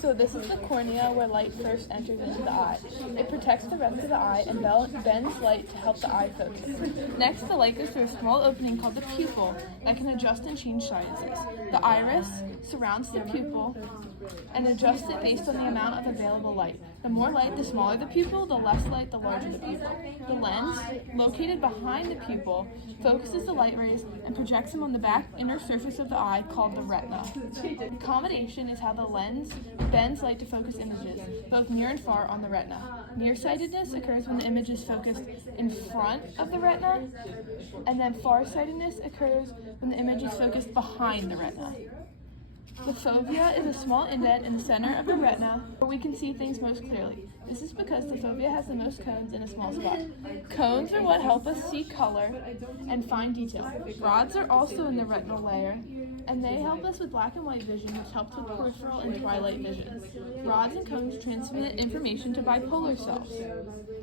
So this is the cornea where light first enters into the eye. It protects the rest of the eye and bends light to help the eye focus. Next, the light goes through a small opening called the pupil that can adjust and change sizes. The iris surrounds the pupil and adjusts it based on the amount of available light. The more light, the smaller the pupil, the less light, the larger the pupil. The lens, located behind the pupil, focuses the light rays and projects them on the back inner surface of the eye called the retina. Accommodation is how the lens bends light to focus images, both near and far, on the retina. Nearsightedness occurs when the image is focused in front of the retina, and then farsightedness occurs when the image is focused behind the retina. The fovea is a small indent in the center of the retina where we can see things most clearly. This is because the fovea has the most cones in a small spot. Cones are what help us see color and fine detail. Rods are also in the retinal layer, and they help us with black and white vision, which helps with peripheral and twilight vision. Rods and cones transmit information to bipolar cells.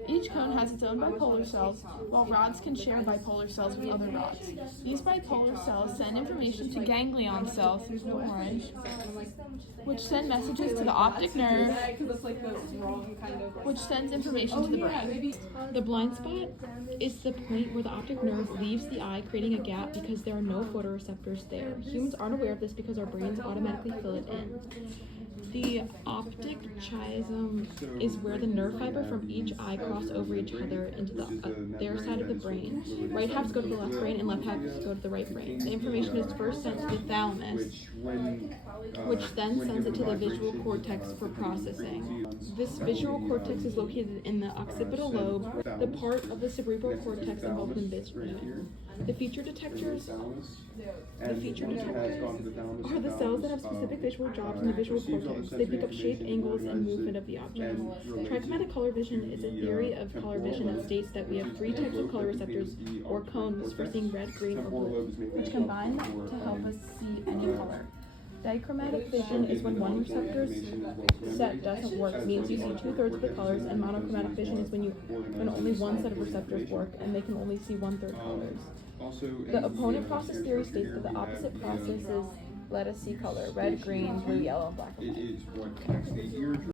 Each cone has its own bipolar cells, while rods can share bipolar cells with other rods. These bipolar cells send information to ganglion cells, here's the orange, which send messages to the optic nerve, which sends information to the brain. The blind spot is the point where the optic nerve leaves the eye, creating a gap because there are no photoreceptors there. Humans aren't aware of this because our brains automatically fill it in. The optic chiasm is where the nerve fiber from each eye cross over each other into their side of the brain. Right halves go to the left brain and left halves go to the right brain. The information is first sent to the thalamus, which then sends it to the visual cortex for processing. This visual cortex is located in the occipital lobe, the part of the cerebral cortex involved in vision. The feature detectors are the cells that have specific visual jobs in the visual cortex. They pick up shape, angles, and movement of the object. Trichromatic color vision is a theory of color vision that states that we have 3 types of color receptors, or cones, for seeing red, green, or blue, which combine to help us see any color. Dichromatic vision is when one receptor set doesn't work, means you see 2/3 of the colors, and monochromatic vision is when only one set of receptors work and they can only see 1/3 colors. The opponent process theory states that the opposite processes let us see color: red, green, blue, yellow, black, and white.